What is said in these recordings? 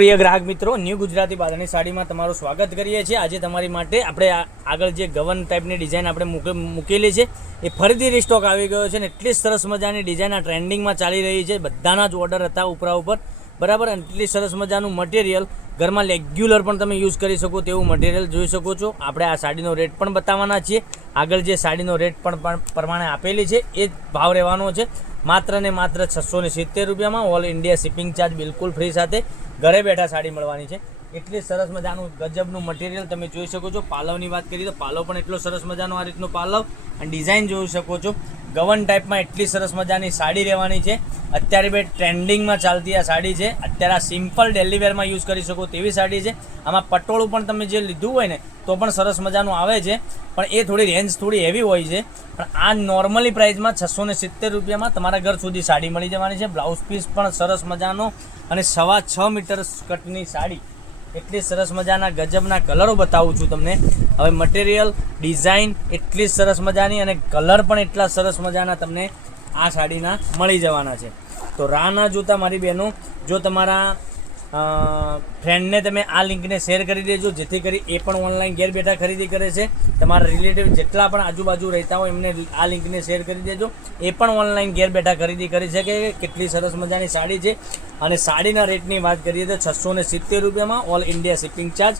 પ્રિય ગ્રાહક મિત્રો, ન્યૂ ગુજરાતી બાંધણી સાડીમાં તમારું સ્વાગત કરીએ છીએ। આજે તમારી માટે આપણે આગળ જે ગવન ટાઈપની ડિઝાઇન આપણે મૂકેલી છે એ ફરીથી રીસ્ટોક આવી ગયો છે ને એટલી સરસ મજાની ડિઝાઇન આ ટ્રેન્ડિંગમાં ચાલી રહી છે। બધાના જ ઓર્ડર હતા ઉપર બરાબર। અને એટલી સરસ મજાનું મટીરિયલ ઘરમાં રેગ્યુલર પણ તમે યુઝ કરી શકો તેવું મટીરિયલ જોઈ શકો છો। આપણે આ સાડીનો રેટ પણ બતાવવાના છીએ। આગળ જે સાડીનો રેટ પણ પ્રમાણે આપેલી છે એ જ ભાવ રહેવાનો છે। માત્ર ને માત્ર 670 રૂપિયામાં ઓલ ઇન્ડિયા શિપિંગ ચાર્જ બિલકુલ ફ્રી સાથે ઘરે બેઠા સાડી મળવાની છે। એટલી સરસ મજાનું ગજબનું મટીરિયલ તમે જોઈ શકો છો। પાલવની વાત કરીએ તો પાલવ પણ એટલો સરસ મજાનો આ રીતનો પાલવ અને ડિઝાઇન જોઈ શકો છો। ગવન ટાઈપમાં એટલી સરસ મજાની સાડી રહેવાની છે। અત્યારે બે ટ્રેન્ડિંગમાં ચાલતી આ સાડી છે। અત્યારે આ સિમ્પલ ડેલી વેરમાં યુઝ કરી શકો તેવી સાડી છે। આમાં પટોળું પણ તમે જે લીધું હોય ને તો પણ સરસ મજાનું આવે છે, પણ એ થોડી રેન્જ થોડી હેવી હોય છે। પણ આ નોર્મલી પ્રાઇસમાં 670 રૂપિયામાં તમારા ઘર સુધી સાડી મળી જવાની છે। બ્લાઉઝ પીસ પણ સરસ મજાનો અને 6.5 મીટર કટની સાડી, એટલી સરસ મજાના ગજબના કલરો બતાવું છું તમને। હવે મટીરિયલ ડિઝાઇન એટલી સરસ મજાની અને કલર પણ એટલા સરસ મજાના તમને આ સાડીના મળી જવાના છે। તો રાહ ના જોતા મારી બહેનો, જો તમારા ફ્રેન્ડને તમે આ લિંકને શેર કરી દેજો, જેથી કરી એ પણ ઓનલાઈન ઘેર બેઠા ખરીદી કરે છે। તમારા રિલેટિવ જેટલા પણ આજુબાજુ રહેતા હોય એમને આ લિંકને શેર કરી દેજો, એ પણ ઓનલાઈન ઘેર બેઠા ખરીદી કરી શકે। કેટલી સરસ મજાની સાડી છે। અને સાડીના રેટની વાત કરીએ તો 670 રૂપિયામાં ઓલ ઇન્ડિયા શિપિંગ ચાર્જ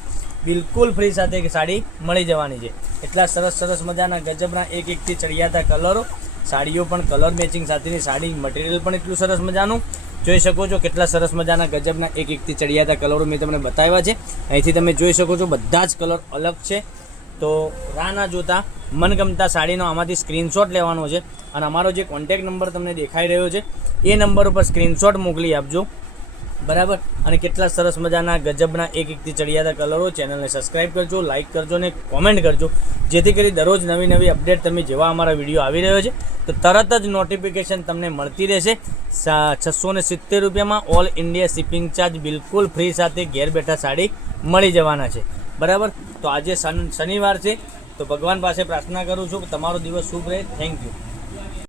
બિલકુલ ફ્રી સાથે સાડી મળી જવાની છે। એટલા સરસ મજાના ગજબના એકથી ચડિયાતા કલરો, સાડીઓ પણ કલર મેચિંગ સાથેની સાડી, મટીરિયલ પણ એટલું સરસ મજાનું જોઈ શકો છો। કેટલા સરસ મજાના ગજબના એકથી ચડિયાતા કલરો મેં તમને બતાવ્યા છે। અહીંથી તમે જોઈ શકો છો બધા જ કલર અલગ છે। તો રાહ ના જોતા મનગમતા સાડીનો આમાંથી સ્ક્રીનશોટ લેવાનો છે અને અમારો જે કોન્ટેક નંબર તમને દેખાઈ રહ્યો છે એ નંબર ઉપર સ્ક્રીનશોટ મોકલી આપજો, બરાબર। અને કેટલા સરસ મજાના ગજબના એકથી ચડિયાતા કલરો। ચેનલને સબસ્ક્રાઈબ કરજો, લાઇક કરજો અને કોમેન્ટ કરજો, જેથી કરી દરરોજ નવી અપડેટ તમે જેવા અમારા વિડીયો આવી રહ્યો છે તો તરત જ નોટિફિકેશન તમને મળતી રહેશે। 670 રૂપિયામાં ઓલ ઇન્ડિયા શિપિંગ ચાર્જ બિલકુલ ફ્રી સાથે ઘેર બેઠા સાડી મળી જવાના છે, બરાબર। તો આજે શનિવાર છે, તો ભગવાન પાસે પ્રાર્થના કરું છું કે તમારો દિવસ શુભ રહે। Thank you.